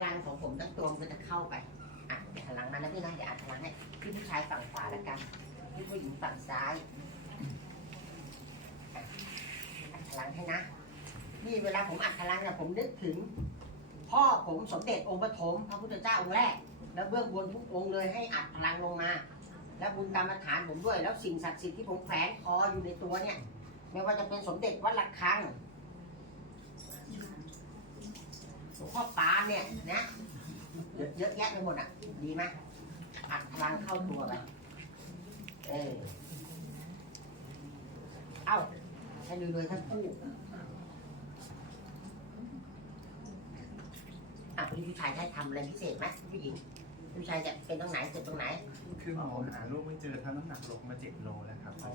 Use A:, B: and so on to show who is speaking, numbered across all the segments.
A: พลังของผมทั้งตัวมันจะเข้าไป อะเดี๋ยวพลังมันะพี่นะเดี๋ยวอ่านพลังให้พี่ผู้ชายฝั่งขวาแล้วกันพี่ผู้หญิงฝั่งซ้ายอัดพลังให้นะ นี่เวลาผมอัดพลังเนี่ยผมนึกถึง พ่อผมสมเด็จองค์ปฐมพระพุทธเจ้าองค์แรก แล้วเบื้องบนทุกองค์เลยให้อัดพลังลงมา แล้วบุญกรรมฐานผมด้วย แล้วสิ่งศักดิ์สิทธิ์ที่ผมแฝงคออยู่ในตัวเนี่ย ไม่ว่าจะเป็นสมเด็จวัดระฆัง หลวงพ่อปานเนี่ยนะเยอะเยอะแยะไปหมดอะ ดีไหมอัดพลังเข้าตัวไปเออเอ้าให้รวยๆทั้งคู่อะพี่ผู้ชายได้ทำอะไรพิเศษไหมผู้หญิงผู้ชายจะเป็นตรงไหนเจ็บตรงไหน
B: คือหมอหาลูกไม่เจอทั้งน้ำหนักลงมาเจ็ดโลแล้วครับ
A: อ๋อ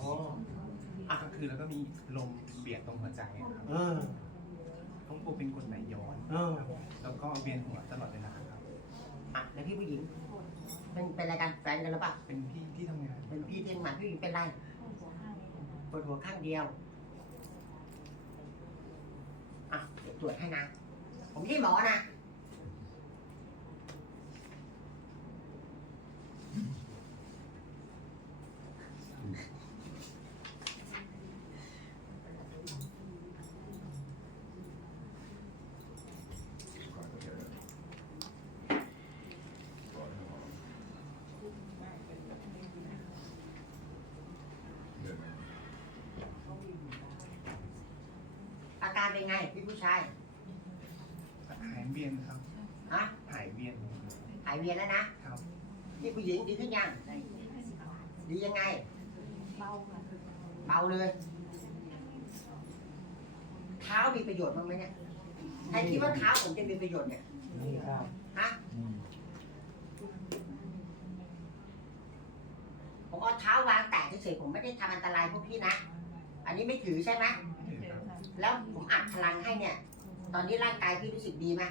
B: อะก็คือแล้วก็มีลมเบียดตรงหัวใจอะครับ
A: เออ
B: ต้องกลัวเป็นกรดไหลย้อน
A: เออ
B: ครับแล้วก็เวียนหัวตลอดเวลาครับ
A: อะแล้วพี่ผู้หญิง เป็นเป็นรายการแฟนกันหรือเปล่า
B: เป็นพี่ที่ทำงาน
A: เป็นพี่ที่ทำงานพี่ผู้หญิงเป็นไรปวดหัวข้างเดียวอะเดี๋ยวตรวจให้นะ ผมไม่ใช่หมอนะ อาการเป็นไง พี่ผู้ชาย
B: หายเวียนครับ
A: ฮะ
B: หายเวียน
A: หายเวียนแล้วนะ ครับ พี่ผู้หญิงดีขึ้นยัง ดียังไง
C: เบาค่ะ
A: เบาเลย เท้ามีประโยชน์บ้างไหมเนี่ย ใครคิดว่าเท้าผมจะมีประโยชน์เนี่ย
D: นี่ครับ
A: ฮะ
D: อืม
A: ผมเอาเท้าวางแตะเฉยๆผมไม่ได้ทำอันตรายพวกพี่นะ อันนี้ไม่ถือใช่ไหม
B: ถือครับ
A: แล้วผมอัดพลังให้เนี่ย ตอนนี้ร่างกายพี่รู้สึกดีไหม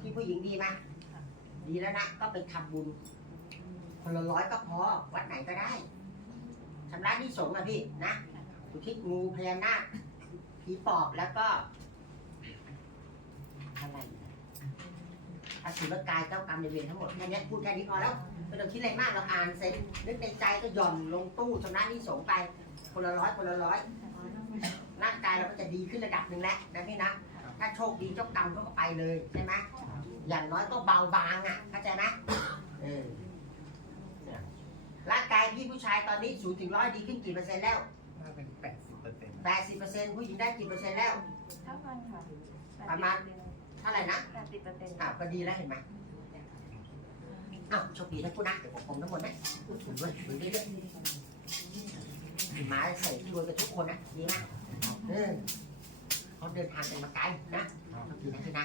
A: พี่ผู้หญิงดีไหมดีแล้วนะก็ไปทำบุญคนละร้อยก็พอวัดไหนก็ได้ชำระหนี้สงฆ์อะพี่นะอุทิศงูพญานาคผีปอบแล้วก็อะไรนะอสุรกายเจ้ากรรมในายเวรทั้งหมดแค่นี้พูดแค่นี้พอแล้วไม่ต้องคิดอะไรมากเราอ่านเสร็จนึกในใจก็หย่อนลงตู้ชำระหนี้สงฆ์ไป คนละร้อยคนละร้อย ร่างกายเราก็จะดีขึ้นระดับหนึ่งแล้วนะพี่นะ ถ้าโชคดีเจ้ากรรมก็ไปเลยใช่ไหมอย่างน้อยก็เบาบางอะเข้าใจไหมเออเนี่ยร่างกายพี่ผู้ชายตอนนี้ศูนย์ถึงร้อยดีขึ้นกี่เปอร์เซ็นต์แล้ว
B: น่าเป็นแปดสิบเปอร์เซ็นต์
A: แปดสิบเปอร์เซ็นต์ผู้หญิงได้กี่เปอร์เซ็นต์แล้ว
C: เท่ากันค่ะ
A: ประมาณ เท่าไหร่นะ
C: แปดสิบเปอร์เซ็นต์
A: อ้าวก็ดีแล้วเห็นไหมอ้าวโชคดีนะคุณนะเดี๋ยวผมผมทั้งหมดนะพูดถึงด้วยคุย เรื่อยๆหมาใส่รวยกับทุกคนนะดีนะเออเขาเดินทางกันมาไกลนะโชคดีนะพี่นะ